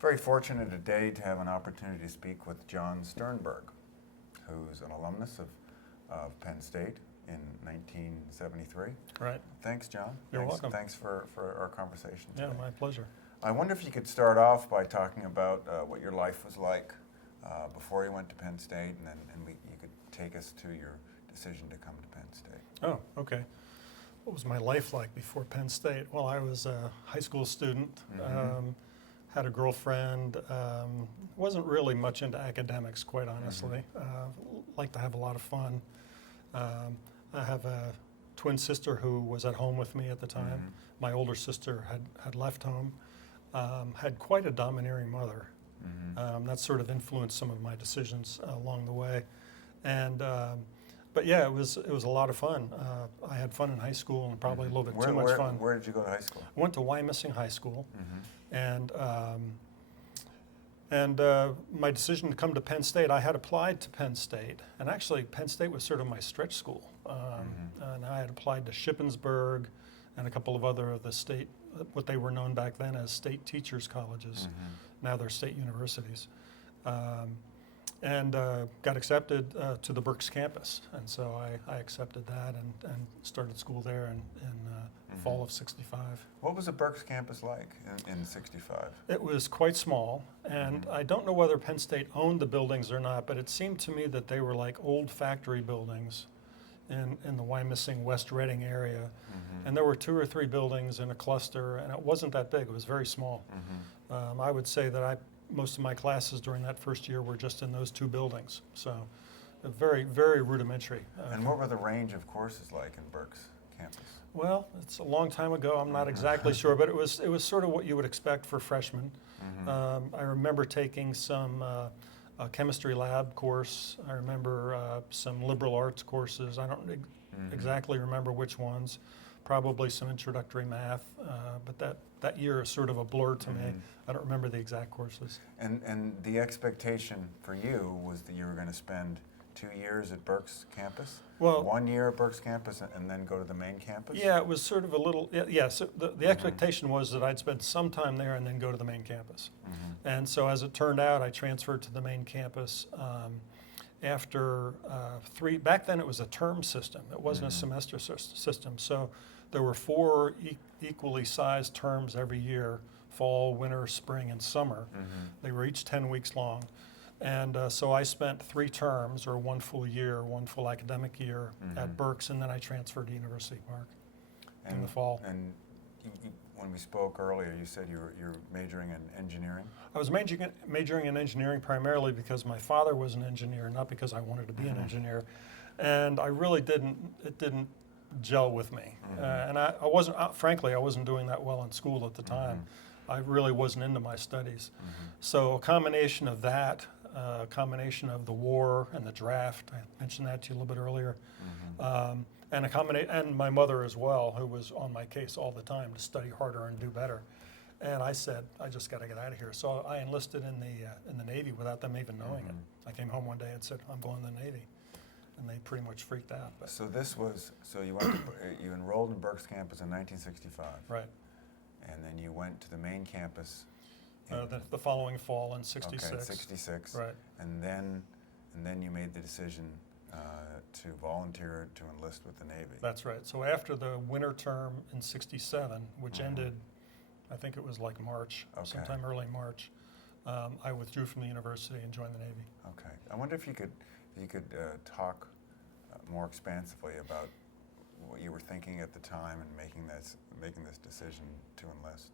Very fortunate today to have an opportunity to speak with John Sternbergh, who's an alumnus of Penn State in 1973. Right. Thanks, John. You're welcome. Thanks for our conversation today. Yeah, my pleasure. I wonder if you could start off by talking about what your life was like before you went to Penn State, and you could take us to your decision to come to Penn State. Oh, okay. What was my life like before Penn State? Well, I was a high school student, had a girlfriend, wasn't really much into academics, quite honestly. Liked to have a lot of fun. I have a twin sister who was at home with me at the time. My older sister had left home. Had quite a domineering mother. That sort of influenced some of my decisions along the way. And but yeah, it was a lot of fun. I had fun in high school, and probably a little bit too much fun. Where did you go to high school? I went to Wyomissing High School, and my decision to come to Penn State, I had applied to Penn State, and actually Penn State was sort of my stretch school. And I had applied to Shippensburg and a couple of other of the state, what they were known back then as state teachers colleges. Now they're state universities. And got accepted to the Berks campus. And so I accepted that and started school there in fall of '65. What was the Berks campus like in '65? It was quite small, and I don't know whether Penn State owned the buildings or not, but it seemed to me that they were like old factory buildings in the Wyomissing, West Reading area. And there were 2 or 3 buildings in a cluster, and it wasn't that big. It was very small. I would say that most of my classes during that first year were just in those 2 buildings. So very, very rudimentary. And what were the range of courses like in Berks campus? Well, it's a long time ago. I'm not exactly sure, but it was sort of what you would expect for freshmen. I remember taking some a chemistry lab course. I remember some liberal arts courses. I don't exactly remember which ones. Probably some introductory math, but that year is sort of a blur to me. I don't remember the exact courses. And the expectation for you was that you were going to spend 2 years at Berks campus? Well, 1 year at Berks campus and then go to the main campus? Yeah, it was sort of a little, yeah, so the expectation was that I'd spend some time there and then go to the main campus. And so as it turned out, I transferred to the main campus after back then it was a term system. It wasn't a semester system. So there were 4 equally sized terms every year: fall, winter, spring, and summer. They were each 10 weeks long. And so I spent 3 terms, or 1 full year, 1 full academic year at Berks, and then I transferred to University Park in the fall. And when we spoke earlier, you said you're majoring in engineering? I was majoring in engineering primarily because my father was an engineer, not because I wanted to be an engineer. And I really it didn't gel with me. And I wasn't, frankly, I wasn't doing that well in school at the time. I really wasn't into my studies. So a combination of that, a combination of the war and the draft, I mentioned that to you a little bit earlier, and my mother as well, who was on my case all the time to study harder and do better. And I said, I just got to get out of here. So I enlisted in the Navy without them even knowing it. I came home one day and said, I'm going to the Navy. And they pretty much freaked out. But. So you enrolled in Berks campus in 1965. Right. And then you went to the main campus. The following fall in '66. Okay, 66. Right. And then you made the decision to volunteer to enlist with the Navy. That's right. So after the winter term in '67, which ended, I think it was like March, sometime early March, I withdrew from the university and joined the Navy. Okay. I wonder if you could talk more expansively about what you were thinking at the time and making this decision to enlist.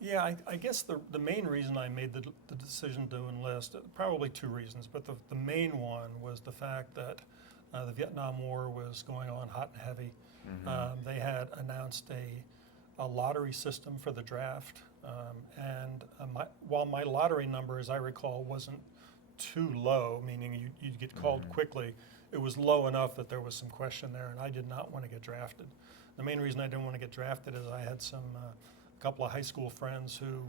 Yeah, I guess the main reason I made the decision to enlist, probably 2 reasons, but the main one was the fact that the Vietnam War was going on hot and heavy. They had announced a lottery system for the draft, and while my lottery number, as I recall, wasn't too low, meaning you'd get called quickly, it was low enough that there was some question there, and I did not want to get drafted. The main reason I didn't want to get drafted is I had a couple of high school friends who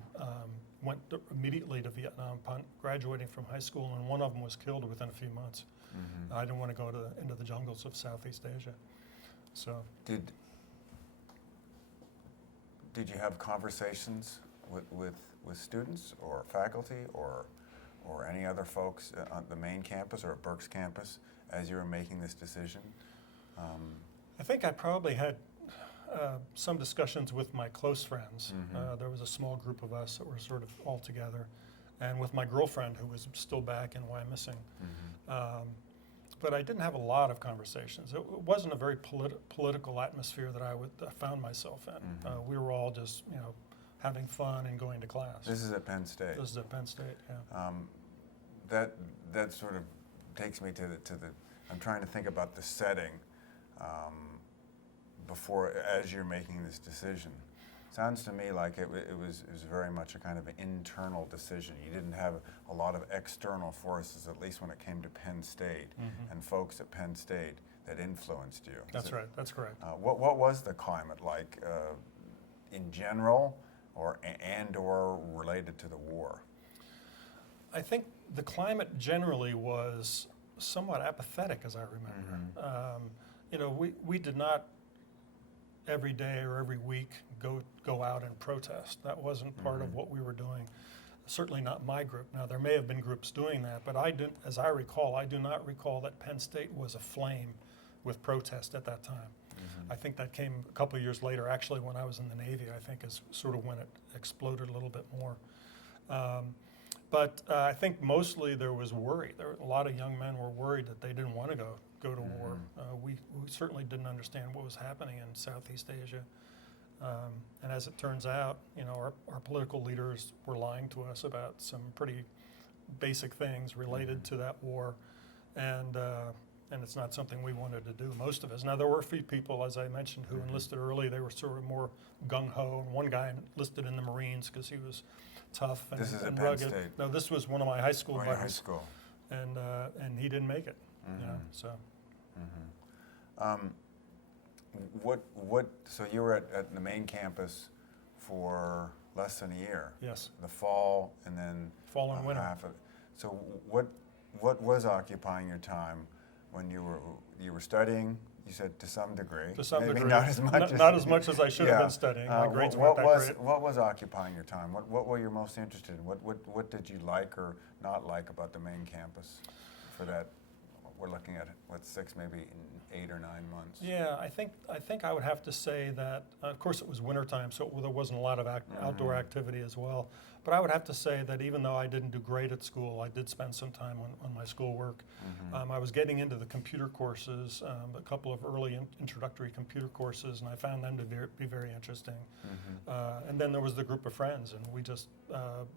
went immediately to Vietnam upon graduating from high school, and one of them was killed within a few months. I didn't want to go into the jungles of Southeast Asia. So did you have conversations with with students or faculty or any other folks on the main campus or at Berks campus as you were making this decision? I think I probably had some discussions with my close friends. There was a small group of us that were sort of all together, and with my girlfriend who was still back in Wyomissing. But I didn't have a lot of conversations. It wasn't a very political atmosphere that I found myself in. We were all just, having fun and going to class. This is at Penn State. This is at Penn State, yeah. That sort of takes me to the. I'm trying to think about the setting as you're making this decision. Sounds to me like it was very much a kind of an internal decision. You didn't have a lot of external forces, at least when it came to Penn State and folks at Penn State that influenced you. That's right. That's correct. What was the climate like in general, or related to the war? I think the climate generally was somewhat apathetic, as I remember. We did not every day or every week go out and protest. That wasn't part of what we were doing. Certainly not my group. Now, there may have been groups doing that, but I do not recall that Penn State was aflame with protest at that time. I think that came a couple of years later, actually, when I was in the Navy, I think is sort of when it exploded a little bit more. But I think mostly there was worry. A lot of young men were worried that they didn't want to go to war. We certainly didn't understand what was happening in Southeast Asia. And as it turns out, our political leaders were lying to us about some pretty basic things related to that war. And it's not something we wanted to do, most of us. Now, there were a few people, as I mentioned, who enlisted early. They were sort of more gung-ho. One guy enlisted in the Marines because he was tough and, this is and at rugged. Penn State. No, this was one of my high school buddies. High school. And he didn't make it. So. So you were at the main campus for less than a year. Yes. The fall and then fall and winter. Half of it. So what was occupying your time when you were studying? You said to some degree. To some Maybe degree. not as much. Not as much as I should have been studying. My grades weren't that great. What was occupying your time? What were you most interested in? What did you like or not like about the main campus for that? We're looking at 6, maybe 8 or 9 months. Yeah, I think I would have to say that. Of course, it was wintertime, so there wasn't a lot of outdoor activity as well. But I would have to say that even though I didn't do great at school, I did spend some time on my schoolwork. I was getting into the computer courses, a couple of early introductory computer courses, and I found them to be very interesting. And then there was the group of friends, and we just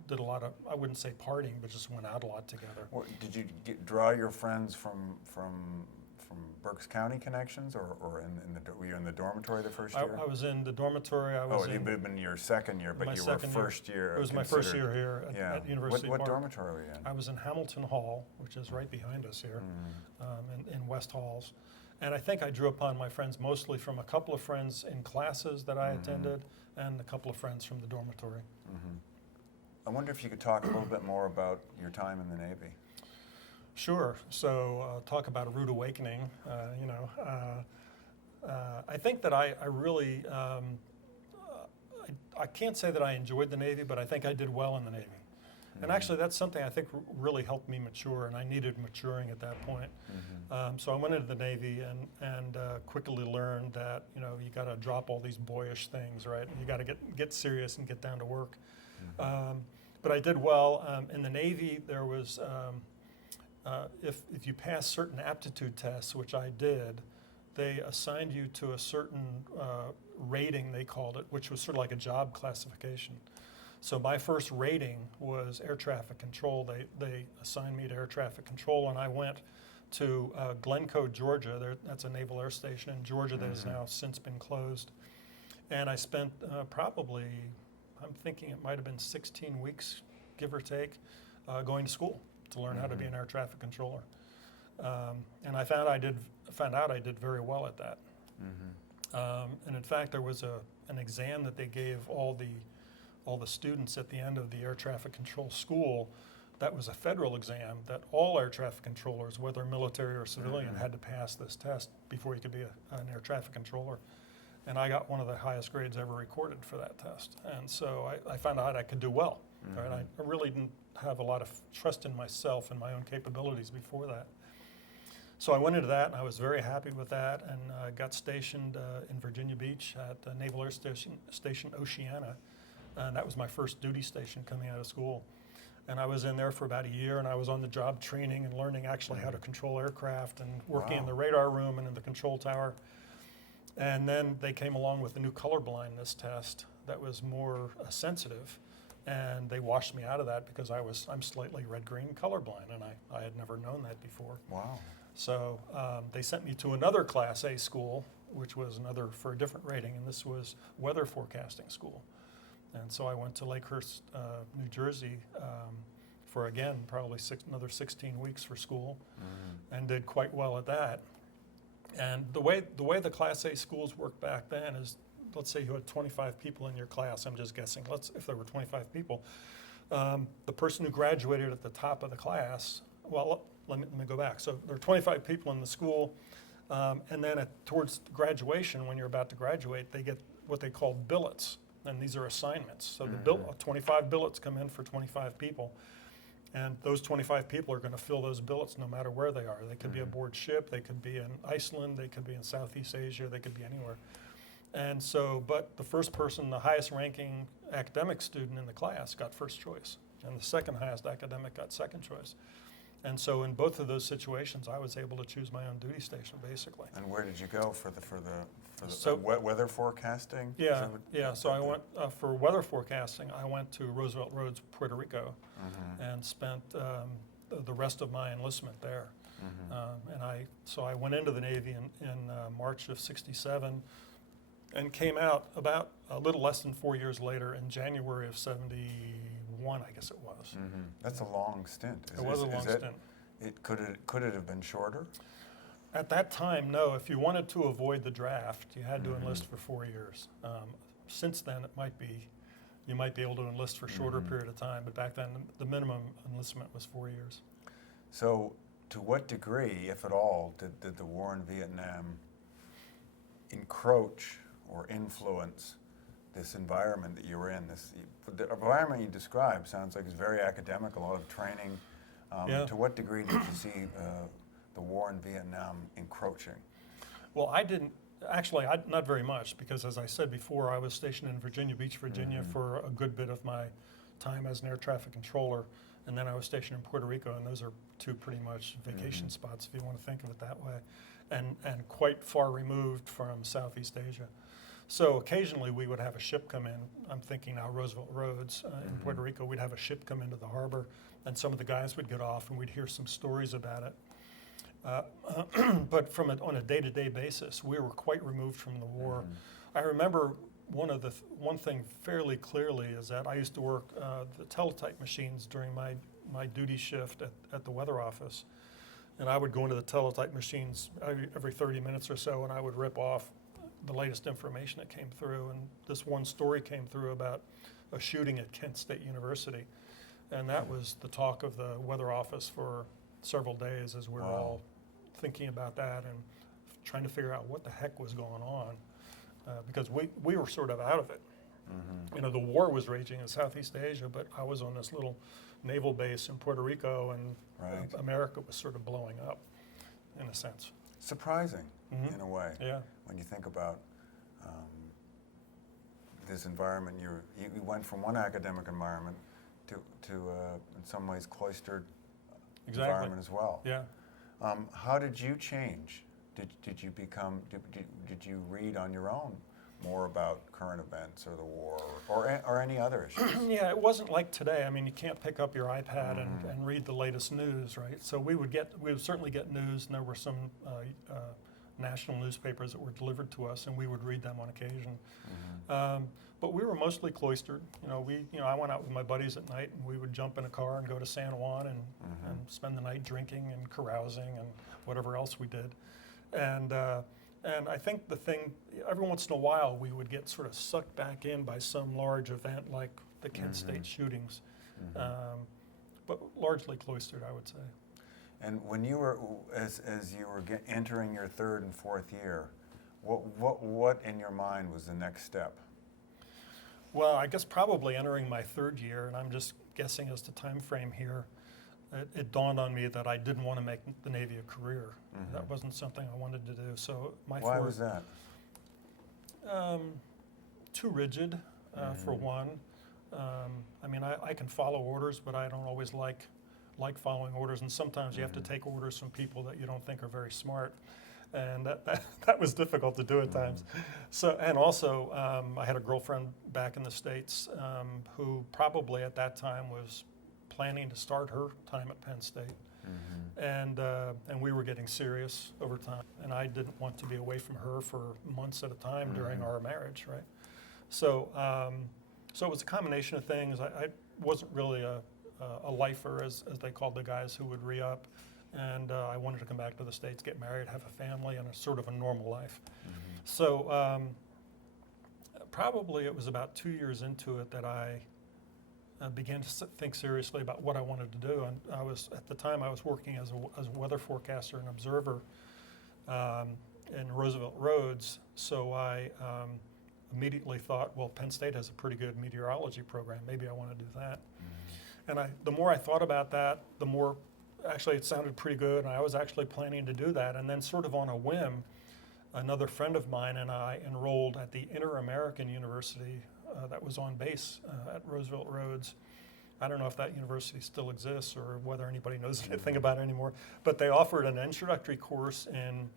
did a lot of, I wouldn't say partying, but just went out a lot together. Did you draw your friends from Berks County connections, or were you in the dormitory the first year? I was in the dormitory. It would have been your second year, but you were first year. It was my first year here at University What of Mark. dormitory were you in? I was in Hamilton Hall, which is right behind us here, in West Halls. And I think I drew upon my friends mostly from a couple of friends in classes that I attended and a couple of friends from the dormitory. I wonder if you could talk a little bit more about your time in the Navy. Sure. So talk about a rude awakening. I think that I really, I can't say that I enjoyed the Navy, but I think I did well in the Navy. And actually, that's something I think really helped me mature, and I needed maturing at that point. So I went into the Navy and quickly learned that you got to drop all these boyish things, right? You got to get serious and get down to work. But I did well in the Navy. There was if you pass certain aptitude tests, which I did, they assigned you to a certain rating, they called it, which was sort of like a job classification. So my first rating was air traffic control. They assigned me to air traffic control, and I went to Glencoe, Georgia. That's a naval air station in Georgia that has now since been closed. And I spent probably, I'm thinking it might have been 16 weeks, give or take, going to school to learn how to be an air traffic controller. And I found out I did very well at that. And in fact, there was an exam that they gave all the students at the end of the air traffic control school. That was a federal exam that all air traffic controllers, whether military or civilian, had to pass this test before you could be an air traffic controller. And I got one of the highest grades ever recorded for that test. And so I found out I could do well. Right? I really didn't have a lot of trust in myself and my own capabilities before that. So I went into that, and I was very happy with that, and got stationed in Virginia Beach at Naval Air Station Oceana, and that was my first duty station coming out of school. And I was in there for about a year, and I was on the job training and learning actually how to control aircraft and working in the radar room and in the control tower. And then they came along with a new color blindness test that was more sensitive, and they washed me out of that because I'm slightly red-green colorblind, and I had never known that before. Wow. So they sent me to another Class A school, which was another for a different rating, and this was weather forecasting school. And so I went to Lakehurst, New Jersey, for again probably another 16 weeks for school, and did quite well at that. And the way the Class A schools worked back then is, let's say you had 25 people in your class. I'm just guessing. If there were 25 people, the person who graduated at the top of the class. Well, let me go back. So there are 25 people in the school, and then towards graduation, when you're about to graduate, they get what they call billets, and these are assignments. So 25 billets come in for 25 people, and those 25 people are going to fill those billets no matter where they are. They could be aboard ship, they could be in Iceland, they could be in Southeast Asia, they could be anywhere. And so, but the first person, the highest ranking academic student in the class, got first choice, and the second highest academic got second choice. And so in both of those situations, I was able to choose my own duty station, basically. And where did you go for the So- weather forecasting? Yeah. So I went for weather forecasting. I went to Roosevelt Roads, Puerto Rico, and spent the rest of my enlistment there. So I went into the Navy in March of '67, and came out about a little less than 4 years later in January of '71, I guess it was. That's a long stint. It was a long stint. Could it have been shorter? At that time, no. If you wanted to avoid the draft, you had to enlist for 4 years. Since then, you might be able to enlist for a shorter period of time, but back then, the minimum enlistment was 4 years. So, to what degree, if at all, did the war in Vietnam encroach or influence this environment that you were in? The environment you described sounds like it's very academic, a lot of training. To what degree did you see the war in Vietnam encroaching? Well, I didn't, actually, not very much, because as I said before, I was stationed in Virginia Beach, Virginia for a good bit of my time as an air traffic controller, and then I was stationed in Puerto Rico, and those are two pretty much vacation spots, if you want to think of it that way, and quite far removed from Southeast Asia. So occasionally we would have a ship come in. I'm thinking now Roosevelt Roads in Puerto Rico. We'd have a ship come into the harbor, and some of the guys would get off, and we'd hear some stories about it. But on a day-to-day basis, we were quite removed from the war. I remember one thing fairly clearly is that I used to work the teletype machines during my duty shift at the weather office, and I would go into the teletype machines every 30 minutes or so, and I would rip off the latest information that came through. And this one story came through about a shooting at Kent State University, and that was the talk of the weather office for several days as we were all thinking about that and trying to figure out what the heck was going on, because we were sort of out of it. You know, the war was raging in Southeast Asia, but I was on this little naval base in Puerto Rico, and America was sort of blowing up, in a sense. Surprising, in a way. Yeah. When you think about this environment, you went from one academic environment to in some ways cloistered environment as well. Yeah. How did you change? Did you read on your own more about current events or the war or any other issues? Yeah, it wasn't like today. I mean, you can't pick up your iPad and read the latest news, right? So we would certainly get news, and there were some national newspapers that were delivered to us, and we would read them on occasion. But we were mostly cloistered. I went out with my buddies at night, and we would jump in a car and go to San Juan and spend the night drinking and carousing and whatever else we did. And I think every once in a while, we would get sort of sucked back in by some large event like the Kent State shootings, but largely cloistered, I would say. And when you were, as you were entering your third and fourth year, what in your mind was the next step? Well, I guess probably entering my third year, and I'm just guessing as to time frame here, it dawned on me that I didn't want to make the Navy a career. That wasn't something I wanted to do. So Why was that? Too rigid, for one. I mean, I can follow orders, but I don't always like following orders, and sometimes you have to take orders from people that you don't think are very smart, and that was difficult to do at times. So, and also, I had a girlfriend back in the States who probably at that time was planning to start her time at Penn State, and we were getting serious over time, and I didn't want to be away from her for months at a time during our marriage, right? So, so it was a combination of things. I wasn't really a lifer, as they called the guys who would re-up, and I wanted to come back to the States, get married, have a family, and a sort of a normal life. So probably it was about 2 years into it that I began to think seriously about what I wanted to do. And at the time I was working as a weather forecaster and observer in Roosevelt Roads. So I immediately thought, well, Penn State has a pretty good meteorology program. Maybe I want to do that. And the more I thought about that, the more actually it sounded pretty good. And I was actually planning to do that. And then sort of on a whim, another friend of mine and I enrolled at the Inter-American University that was on base at Roosevelt Roads. I don't know if that university still exists or whether anybody knows anything about it anymore, but they offered an introductory course in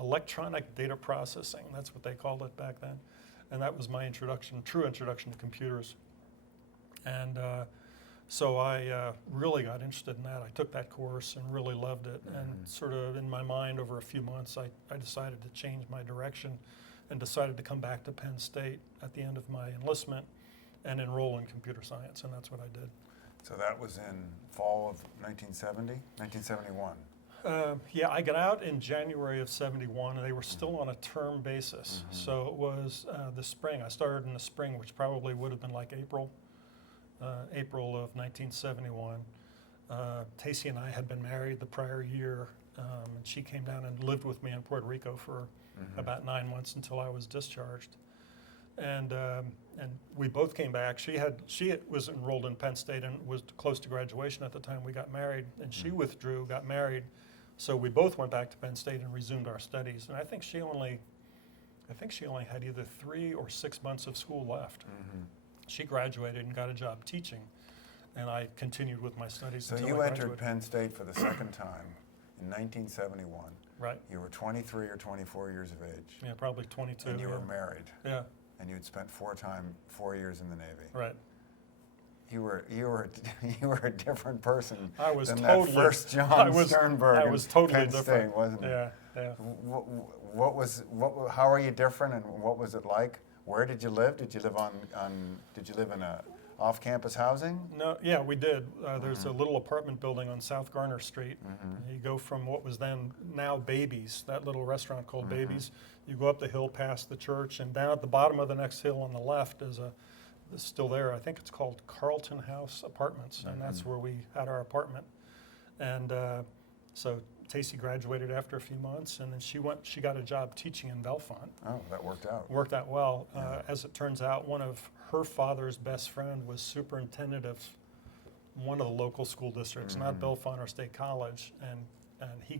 electronic data processing. That's what they called it back then. And that was my introduction, true introduction to computers. And so I really got interested in that. I took that course and really loved it. And sort of in my mind over a few months, I decided to change my direction and decided to come back to Penn State at the end of my enlistment and enroll in computer science, and that's what I did. So that was in fall of 1970, 1971? Yeah, I got out in January of 71, and they were still on a term basis. So it was the spring. I started in the spring, which probably would have been like April of 1971. Tacey and I had been married the prior year, and she came down and lived with me in Puerto Rico for about 9 months until I was discharged. And we both came back. She was enrolled in Penn State and was close to graduation at the time we got married, and she withdrew, got married. So we both went back to Penn State and resumed our studies. And I think she only had either 3 or 6 months of school left. She graduated and got a job teaching, and I continued with my studies. So until you I entered graduated. Penn State for the second time in 1971. Right. You were 23 or 24 years of age. Yeah, probably 22. And you were yeah. married. Yeah. And you had spent 4 years in the Navy. Right. You were a different person I was than totally, that first John Sternbergh I was totally Penn different. State, wasn't it? Yeah, yeah. How are you different, and what was it like? Where did you live? Did you live in a off-campus housing? No, yeah, we did. There's a little apartment building on South Garner Street. You go from what was then now Babies, that little restaurant called Babies. You go up the hill past the church, and down at the bottom of the next hill on the left is still there. I think it's called Carlton House Apartments, and that's where we had our apartment. And so Tacey graduated after a few months, and then she got a job teaching in Bellefonte. Oh, that worked out. Worked out well. As it turns out, one of her father's best friend was superintendent of one of the local school districts, not Bellefonte or State College, and he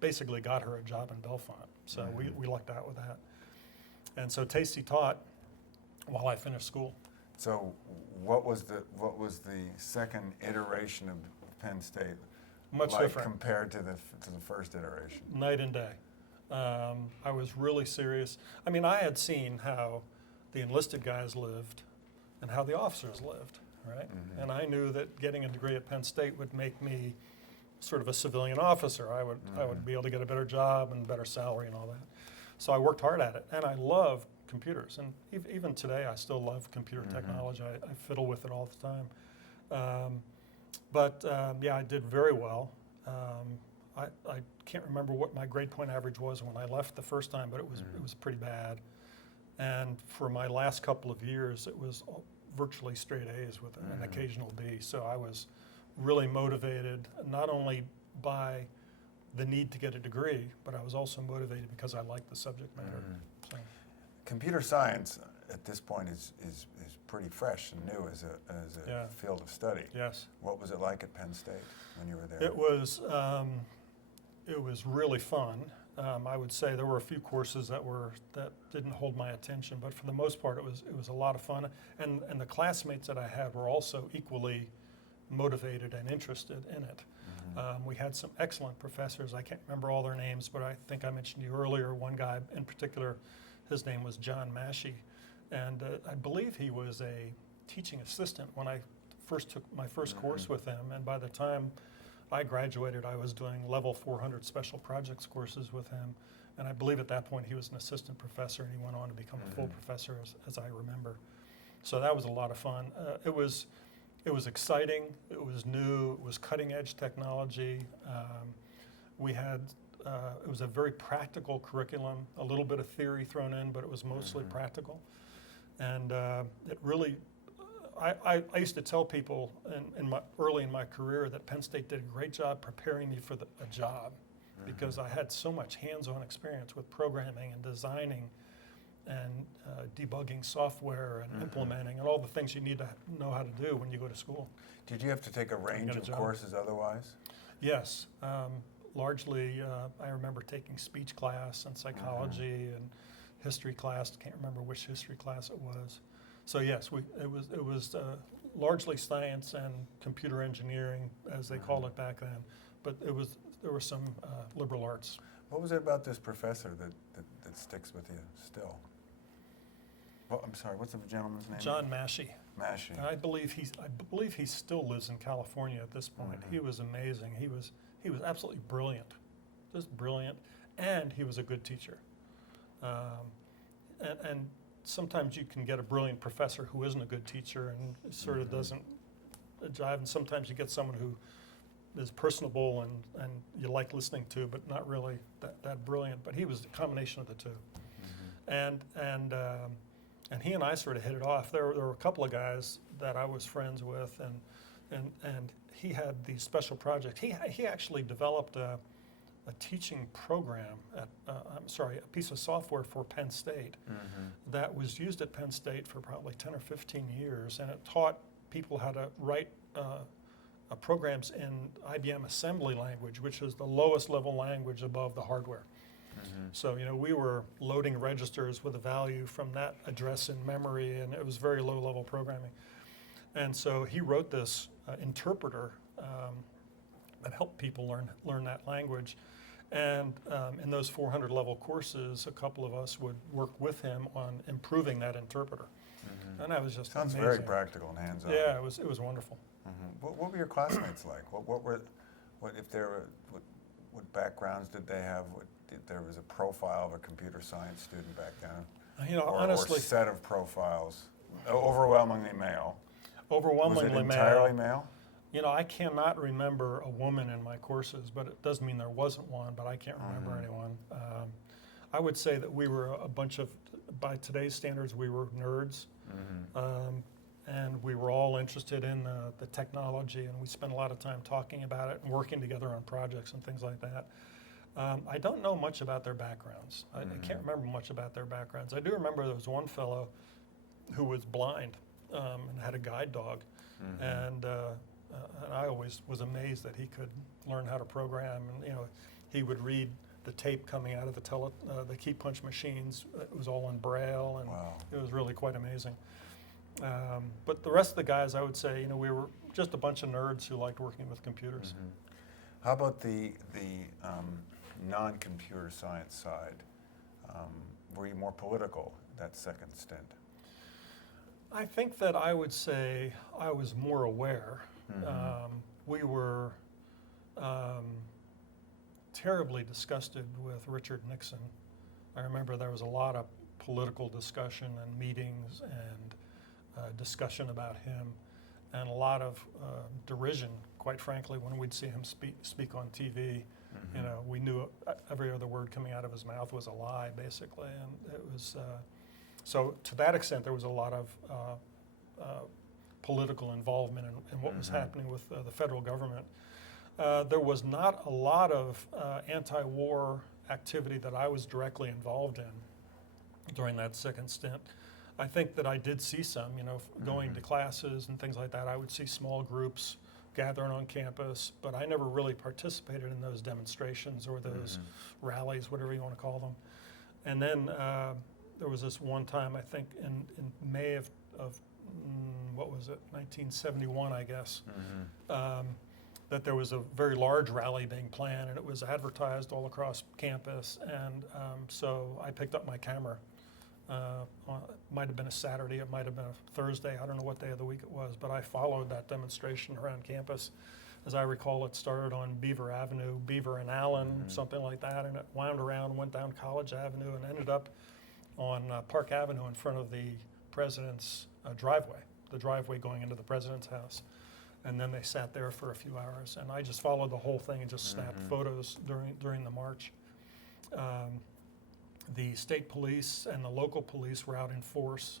basically got her a job in Bellefonte. So we lucked out with that. And so Tacey taught while I finished school. So what was the second iteration of Penn State Much like different. compared to the first iteration? Night and day. I was really serious. I mean, I had seen how the enlisted guys lived and how the officers lived, right? And I knew that getting a degree at Penn State would make me sort of a civilian officer. I would be able to get a better job and better salary and all that. So I worked hard at it, and I love computers. And even today, I still love computer technology. I fiddle with it all the time. But yeah, I did very well. I can't remember what my grade point average was when I left the first time, but it was pretty bad. And for my last couple of years, it was virtually straight A's with an occasional B. So I was really motivated, not only by the need to get a degree, but I was also motivated because I liked the subject matter. So. Computer science, at at this point is pretty fresh and new as a Yeah. field of study. Yes. What was it like at Penn State when you were there? It was really fun. I would say there were a few courses that didn't hold my attention, but for the most part, it was a lot of fun. And the classmates that I had were also equally motivated and interested in it. We had some excellent professors. I can't remember all their names, but I think I mentioned you earlier. One guy in particular, his name was John Massey, and I believe he was a teaching assistant when I first took my first course with him. And by the time I graduated, I was doing level 400 special projects courses with him. And I believe at that point he was an assistant professor, and he went on to become a full professor, as I remember. So that was a lot of fun. It was exciting. It was new. It was cutting edge technology. It was a very practical curriculum, a little bit of theory thrown in, but it was mostly practical. And it really, I used to tell people early in my career that Penn State did a great job preparing me for a job, because I had so much hands-on experience with programming and designing and debugging software and implementing and all the things you need to know how to do when you go to school. Did you have to take a range of courses otherwise? Yes. Largely, I remember taking speech class and psychology and history class. Can't remember which history class it was. So yes, it was largely science and computer engineering, as they called it back then. But there were some liberal arts. What was it about this professor that sticks with you still? Well, I'm sorry, what's the gentleman's name? John Massey. Massey. I believe he still lives in California at this point. He was amazing. He was absolutely brilliant, just brilliant, and he was a good teacher. And sometimes you can get a brilliant professor who isn't a good teacher and sort of doesn't jive, and sometimes you get someone who is personable and you like listening to, but not really that brilliant. But he was a combination of the two. And he and I sort of hit it off. There were a couple of guys that I was friends with, and he had these special projects. He actually developed a teaching program a piece of software for Penn State that was used at Penn State for probably 10 or 15 years, and it taught people how to write programs in IBM assembly language, which is the lowest level language above the hardware. So, we were loading registers with a value from that address in memory, and it was very low level programming. And so he wrote this interpreter that helped people learn that language. And in those 400 level courses, a couple of us would work with him on improving that interpreter. And that was just Sounds amazing. very practical and hands-on. Yeah, it was wonderful. What were your classmates like? What backgrounds did they have? There was a profile of a computer science student back then? Honestly, or set of profiles, overwhelmingly male. Overwhelmingly Was it male. entirely male? I cannot remember a woman in my courses, but it doesn't mean there wasn't one, but I can't remember anyone. I would say that we were a bunch of, by today's standards, we were nerds. And we were all interested in the technology, and we spent a lot of time talking about it and working together on projects and things like that. I don't know much about their backgrounds. I can't remember much about their backgrounds. I do remember there was one fellow who was blind and had a guide dog, and I always was amazed that he could learn how to program. And he would read the tape coming out of the key punch machines. It was all in Braille, and it was really quite amazing. But the rest of the guys, I would say, we were just a bunch of nerds who liked working with computers. How about the non-computer science side? Were you more political that second stint? I think that I would say I was more aware. We were terribly disgusted with Richard Nixon. I remember there was a lot of political discussion and meetings and discussion about him, and a lot of derision, quite frankly, when we'd see him speak on TV. We knew every other word coming out of his mouth was a lie, basically, and it was so to that extent there was a lot of political involvement in what was happening with the federal government. There was not a lot of anti-war activity that I was directly involved in during that second stint. I think that I did see some, going to classes and things like that. I would see small groups gathering on campus, but I never really participated in those demonstrations or those rallies, whatever you want to call them. And then there was this one time, I think in May of what was it, 1971, I guess, that there was a very large rally being planned, and it was advertised all across campus. And so I picked up my camera. It might have been a Saturday, it might have been a Thursday, I don't know what day of the week it was, but I followed that demonstration around campus. As I recall, it started on Beaver Avenue, Beaver and Allen, something like that, and it wound around, went down College Avenue, and ended up on Park Avenue in front of the president's driveway, the driveway going into the president's house. And then they sat there for a few hours, and I just followed the whole thing and just snapped photos during the march. The state police and the local police were out in force.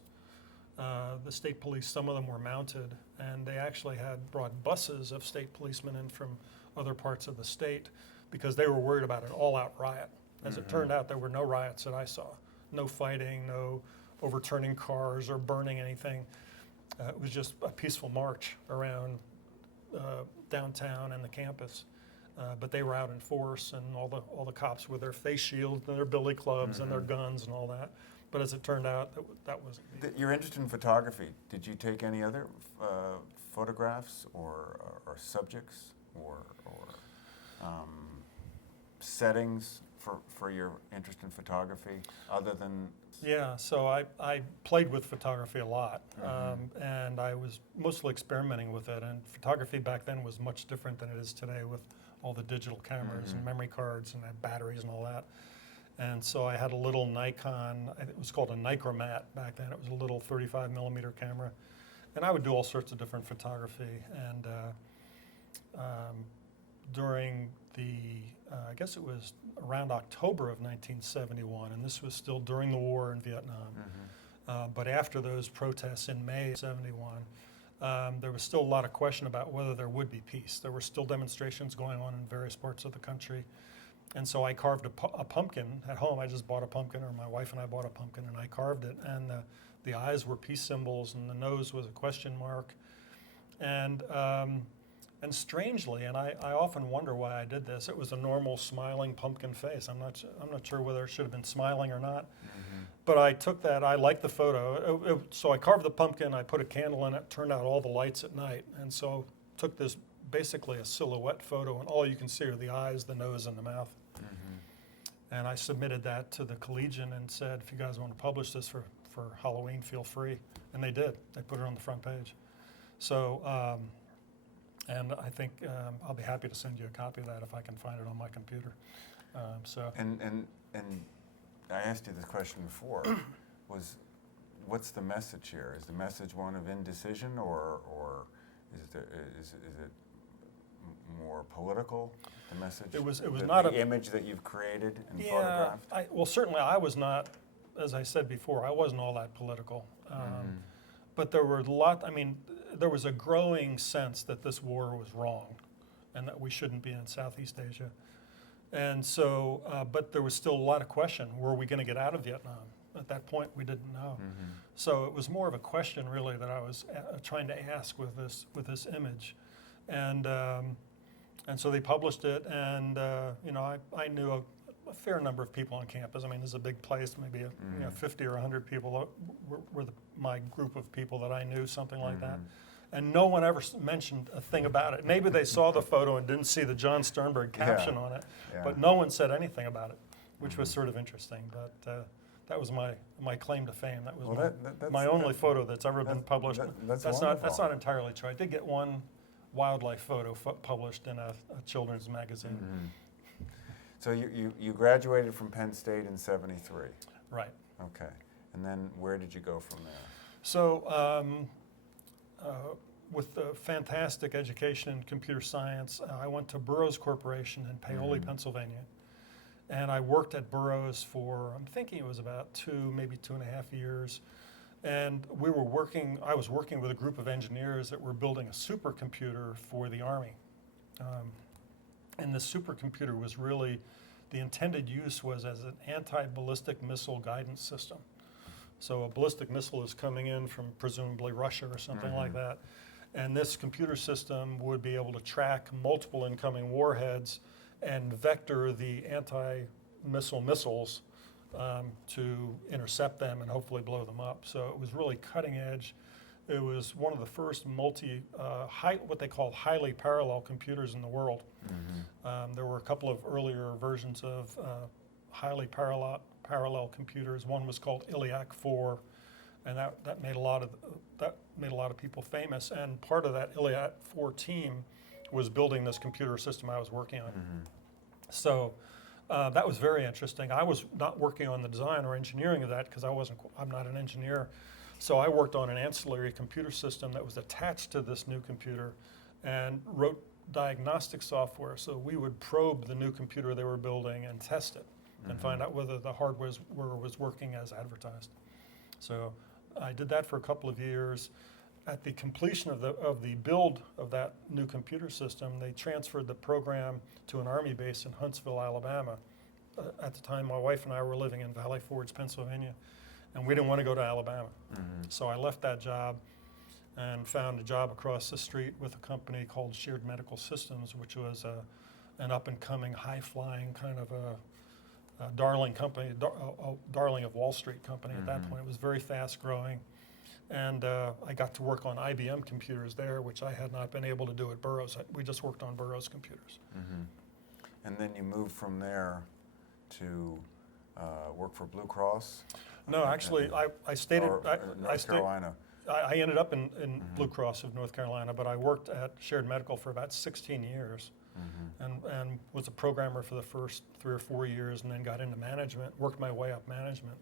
The state police, some of them were mounted, and they actually had brought buses of state policemen in from other parts of the state because they were worried about an all-out riot. As it turned out, there were no riots that I saw. No fighting, no overturning cars or burning anything. It was just a peaceful march around downtown and the campus. But they were out in force, and all the cops with their face shields and their billy clubs and their guns and all that. But as it turned out, that wasn't me. You're interested in photography. Did you take any other photographs or subjects or settings for your interest in photography other than? Yeah, so I played with photography a lot, and I was mostly experimenting with it. And photography back then was much different than it is today with all the digital cameras and memory cards and batteries and all that. And so I had a little Nikon, it was called a Nichromat back then. It was a little 35 millimeter camera. And I would do all sorts of different photography. And during I guess it was around October of 1971, and this was still during the war in Vietnam. But after those protests in May of 71, there was still a lot of question about whether there would be peace. There were still demonstrations going on in various parts of the country. And so I carved a pumpkin at home. I just bought a pumpkin, or my wife and I bought a pumpkin, and I carved it. And the eyes were peace symbols, and the nose was a question mark. And strangely, and I often wonder why I did this, it was a normal smiling pumpkin face. I'm not sure whether it should have been smiling or not. But I took that, I liked the photo. So I carved the pumpkin, I put a candle in it, turned out all the lights at night. And so took this, basically a silhouette photo, and all you can see are the eyes, the nose, and the mouth. And I submitted that to the Collegian and said, if you guys want to publish this for Halloween, feel free. And they did. They put it on the front page. So, and I think I'll be happy to send you a copy of that if I can find it on my computer. And I asked you this question before, what's the message here? Is the message one of indecision, or is it more political? The message. It was not the image that you've created and photographed. Well, certainly I was not, as I said before, I wasn't all that political. But there were there was a growing sense that this war was wrong, and that we shouldn't be in Southeast Asia. And so, but there was still a lot of question: were we going to get out of Vietnam? At that point, we didn't know. So it was more of a question, really, that I was trying to ask with this image, and so they published it, and I knew a fair number of people on campus. I mean, this is a big place, maybe 50 or 100 people were my group of people that I knew, something like that. And no one ever mentioned a thing about it. Maybe they saw the photo and didn't see the John Sternbergh caption on it, but no one said anything about it, which was sort of interesting. But that was my claim to fame. That was my only photo that's ever been published. That's not entirely true. I did get one wildlife photo published in a children's magazine. So you graduated from Penn State in '73. Right. Okay. And then where did you go from there? So with the fantastic education in computer science, I went to Burroughs Corporation in Paoli, Pennsylvania. And I worked at Burroughs for, I'm thinking it was about maybe 2.5 years. And I was working with a group of engineers that were building a supercomputer for the Army. And the supercomputer was really, the intended use was as an anti-ballistic missile guidance system. So a ballistic missile is coming in from presumably Russia or something like that. And this computer system would be able to track multiple incoming warheads and vector the anti-missile missiles to intercept them and hopefully blow them up. So it was really cutting edge. It was one of the first what they call highly parallel computers in the world. There were a couple of earlier versions of highly parallel computers. One was called Iliac 4, and that made a lot of people famous. And part of that Iliac 4 team was building this computer system I was working on. So that was very interesting. I was not working on the design or engineering of that because I'm not an engineer. So I worked on an ancillary computer system that was attached to this new computer and wrote diagnostic software. So we would probe the new computer they were building and test it and find out whether the hardware was working as advertised. So I did that for a couple of years. At the completion of the build of that new computer system, they transferred the program to an Army base in Huntsville, Alabama. At the time, my wife and I were living in Valley Forge, Pennsylvania, and we didn't want to go to Alabama. So I left that job and found a job across the street with a company called Shared Medical Systems, which was an up-and-coming, high-flying kind of a darling company, a darling of Wall Street company at that point. It was very fast-growing. And I got to work on IBM computers there, which I had not been able to do at Burroughs. We just worked on Burroughs computers. And then you moved from there to work for Blue Cross? No, actually, I stayed at North Carolina. I ended up in Blue Cross of North Carolina, but I worked at Shared Medical for about 16 years and was a programmer for the first 3 or 4 years, and then got into management, worked my way up management.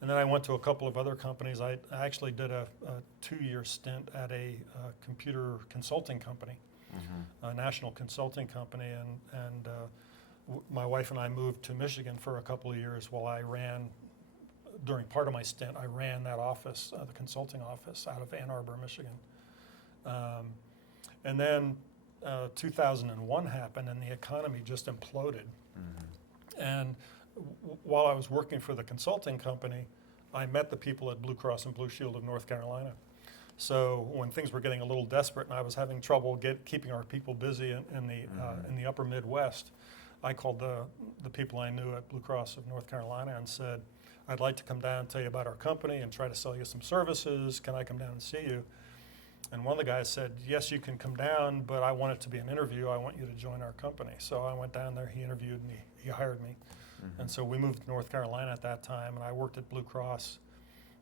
And then I went to a couple of other companies. I actually did a 2-year stint at a computer consulting company, a national consulting company, and my wife and I moved to Michigan for a couple of years while I ran, during part of my stint, I ran that office, the consulting office out of Ann Arbor, Michigan. And then 2001 happened and the economy just imploded. And while I was working for the consulting company, I met the people at Blue Cross and Blue Shield of North Carolina. So when things were getting a little desperate and I was having trouble keeping our people busy in the upper Midwest, I called the people I knew at Blue Cross of North Carolina and said, I'd like to come down and tell you about our company and try to sell you some services. Can I come down and see you? And one of the guys said, yes, you can come down, but I want it to be an interview. I want you to join our company. So I went down there, he interviewed me, he hired me. And so we moved to North Carolina at that time, and I worked at Blue Cross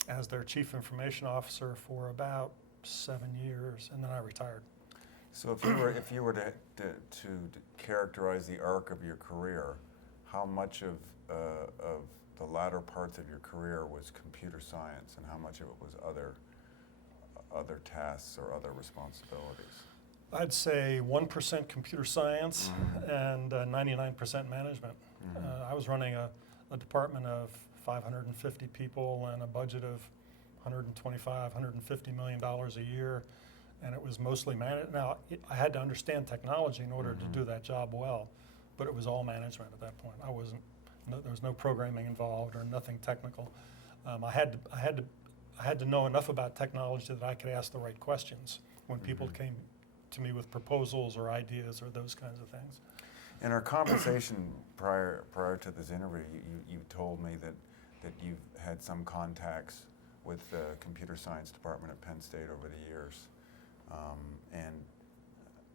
as their chief information officer for about 7 years, and then I retired. So if you were to characterize the arc of your career, how much of the latter parts of your career was computer science, and how much of it was other tasks or other responsibilities? I'd say 1% computer science and 99% management. I was running a department of 550 people and a budget of $125, $150 million a year, and it was mostly managed. Now, I had to understand technology in order to do that job well, but it was all management at that point. There was no programming involved or nothing technical. I had to know enough about technology that I could ask the right questions when people came to me with proposals or ideas or those kinds of things. In our conversation prior to this interview, you told me that you've had some contacts with the computer science department at Penn State over the years. And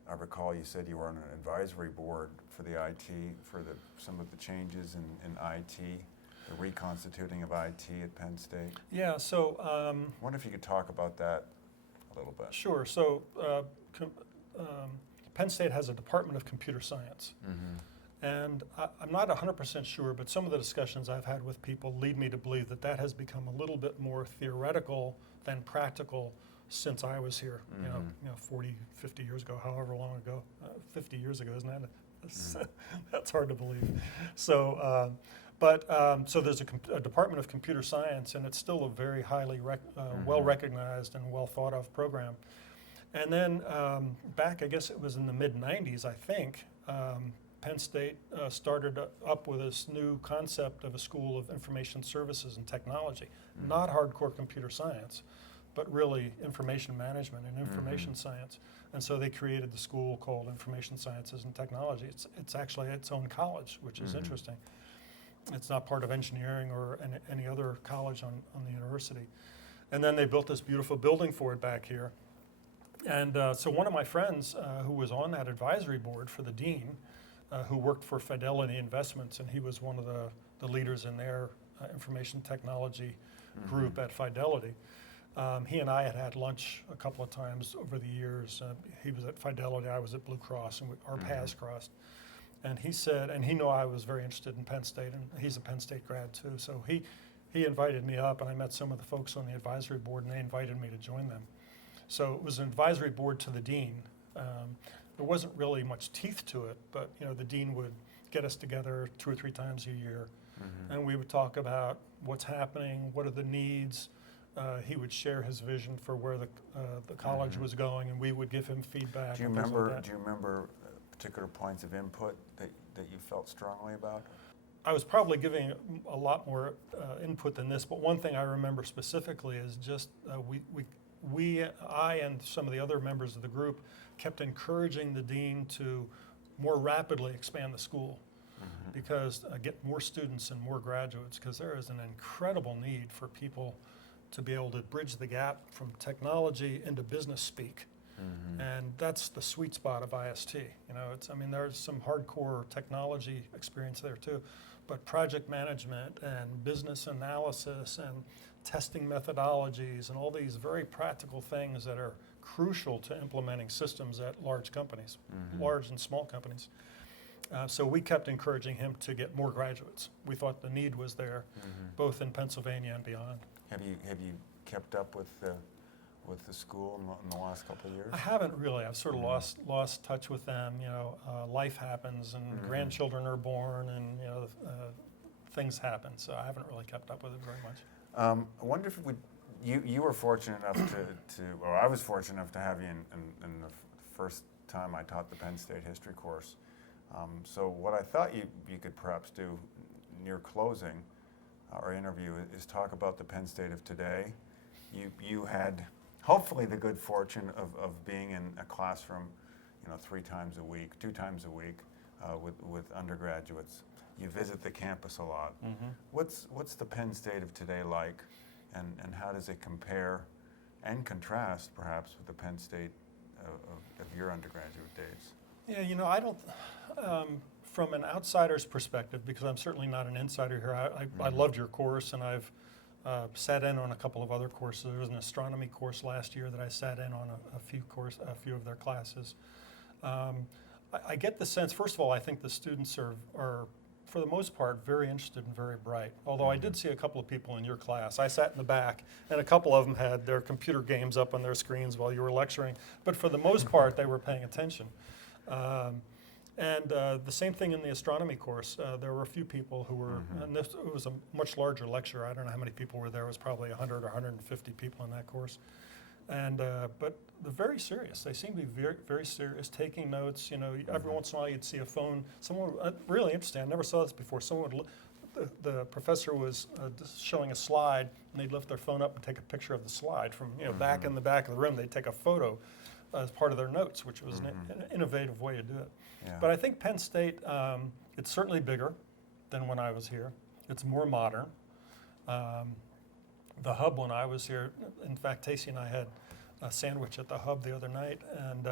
I recall you said you were on an advisory board for the IT, for some of the changes in IT, the reconstituting of IT at Penn State. Yeah, so... I wonder if you could talk about that a little bit. Sure. So Penn State has a Department of Computer Science. And I'm not 100% sure, but some of the discussions I've had with people lead me to believe that has become a little bit more theoretical than practical since I was here, 40, 50 years ago, however long ago. 50 years ago, isn't that? That's hard to believe. So, so there's a Department of Computer Science, and it's still a very highly well-recognized and well-thought-of program. And then back, I guess it was in the mid-'90s, I think, Penn State started up with this new concept of a school of information services and technology, not hardcore computer science, but really information management and information science. And so they created the school called Information Sciences and Technology. It's actually its own college, which is interesting. It's not part of engineering or any other college on the university. And then they built this beautiful building for it back here. And so one of my friends who was on that advisory board for the dean, who worked for Fidelity Investments, and he was one of the leaders in their information technology group at Fidelity. He and I had lunch a couple of times over the years. He was at Fidelity, I was at Blue Cross, and our paths crossed. And he said, and he knew I was very interested in Penn State, and he's a Penn State grad too. So he invited me up, and I met some of the folks on the advisory board, and they invited me to join them. So it was an advisory board to the dean. There wasn't really much teeth to it, but the dean would get us together 2 or 3 times a year, and we would talk about what's happening, what are the needs. He would share his vision for where the college was going, and we would give him feedback. Do you remember particular points of input that you felt strongly about? I was probably giving a lot more input than this, but one thing I remember specifically is just I and some of the other members of the group kept encouraging the dean to more rapidly expand the school because get more students and more graduates, because there is an incredible need for people to be able to bridge the gap from technology into business speak. And that's the sweet spot of IST. There's some hardcore technology experience there too, but project management and business analysis and testing methodologies and all these very practical things that are crucial to implementing systems at large companies, large and small companies. So we kept encouraging him to get more graduates. We thought the need was there, both in Pennsylvania and beyond. Have you kept up with the school in the last couple of years? I haven't really. I've sort of lost touch with them. Life happens, and grandchildren are born, and things happen. So I haven't really kept up with it very much. I wonder if you were fortunate enough or I was fortunate enough to have you in the first time I taught the Penn State history course. So what I thought you could perhaps do near closing our interview is talk about the Penn State of today. You had hopefully the good fortune of being in a classroom 3 times a week, 2 times a week with undergraduates. You visit the campus a lot. What's the Penn State of today like, and how does it compare and contrast perhaps with the Penn State of your undergraduate days? Yeah, I don't, from an outsider's perspective, because I'm certainly not an insider here, I loved your course, and I've sat in on a couple of other courses. There was an astronomy course last year that I sat in on a few of their classes. I get the sense, first of all, I think the students are for the most part very interested and very bright. Although I did see a couple of people in your class. I sat in the back, and a couple of them had their computer games up on their screens while you were lecturing. But for the most part, they were paying attention. And the same thing in the astronomy course. There were a few people who were, and it was a much larger lecture. I don't know how many people were there. It was probably 100 or 150 people in that course. And but they're very serious. They seem to be very, very serious, taking notes. Every once in a while you'd see a phone. Someone really interesting. I never saw this before. Someone would the professor was showing a slide, and they'd lift their phone up and take a picture of the slide from back in the back of the room. They'd take a photo as part of their notes, which was an innovative way to do it. Yeah. But I think Penn State, it's certainly bigger than when I was here. It's more modern. The hub when I was here, in fact, Tacey and I had a sandwich at the hub the other night, and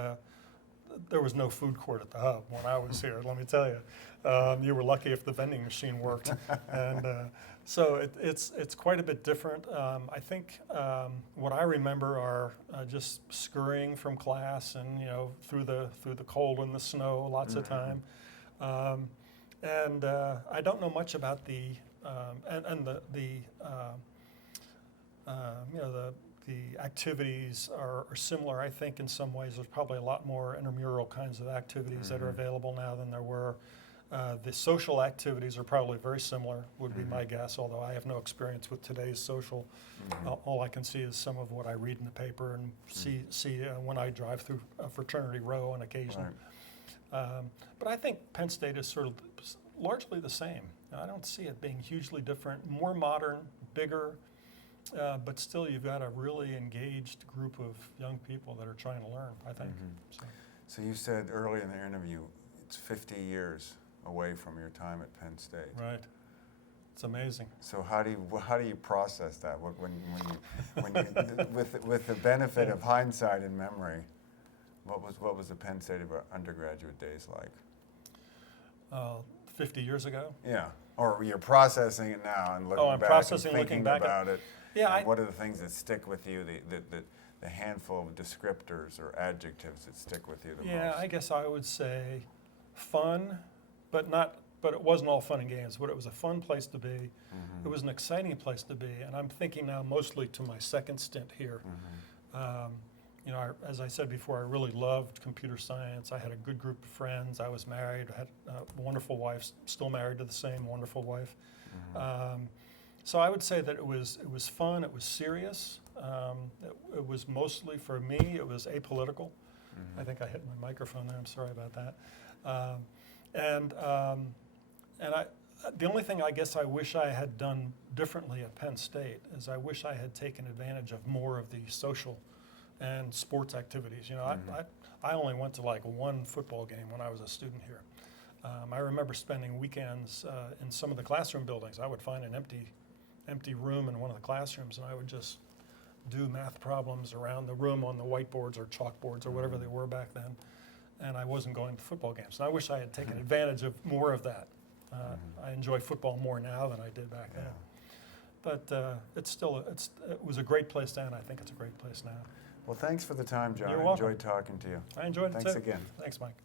there was no food court at the hub when I was here, let me tell you. You were lucky if the vending machine worked. And so it's quite a bit different. I think what I remember are just scurrying from class and through the cold and the snow lots of time. And I don't know much about the activities are similar. I think in some ways there's probably a lot more intramural kinds of activities that are available now than there were. The social activities are probably very similar, would be my guess, although I have no experience with today's social. All I can see is some of what I read in the paper and see when I drive through Fraternity Row on occasion. But I think Penn State is sort of largely the same. I don't see it being hugely different, more modern, bigger, but still you've got a really engaged group of young people that are trying to learn, I think. So you said early in the interview, it's 50 years away from your time at Penn State. Right. It's amazing. So how do you process that with the benefit of hindsight and memory? What was the Penn State undergraduate days like? 50 years ago. Yeah. Or you're processing it now and looking I'm back processing, and thinking looking back about it. Yeah. And what are the things that stick with you? The handful of descriptors or adjectives that stick with you the most? Yeah, I guess I would say fun, but it wasn't all fun and games. But it was a fun place to be. It was an exciting place to be, and I'm thinking now mostly to my second stint here. You know, as I said before, I really loved computer science. I had a good group of friends. I was married, had a wonderful wife, still married to the same wonderful wife. So I would say that it was fun. It was serious. It was mostly, for me, it was apolitical. I think I hit my microphone there. I'm sorry about that. The only thing I guess I wish I had done differently at Penn State is I wish I had taken advantage of more of the social and sports activities. You know, I only went to like one football game when I was a student here. I remember spending weekends in some of the classroom buildings. I would find an empty room in one of the classrooms, and I would just do math problems around the room on the whiteboards or chalkboards or whatever they were back then. And I wasn't going to football games. And I wish I had taken advantage of more of that. I enjoy football more now than I did back then. But it was a great place then. I think it's a great place now. Well, thanks for the time, John. You're I welcome. enjoyed talking to you. I enjoyed it too. Thanks again. Thanks, Mike.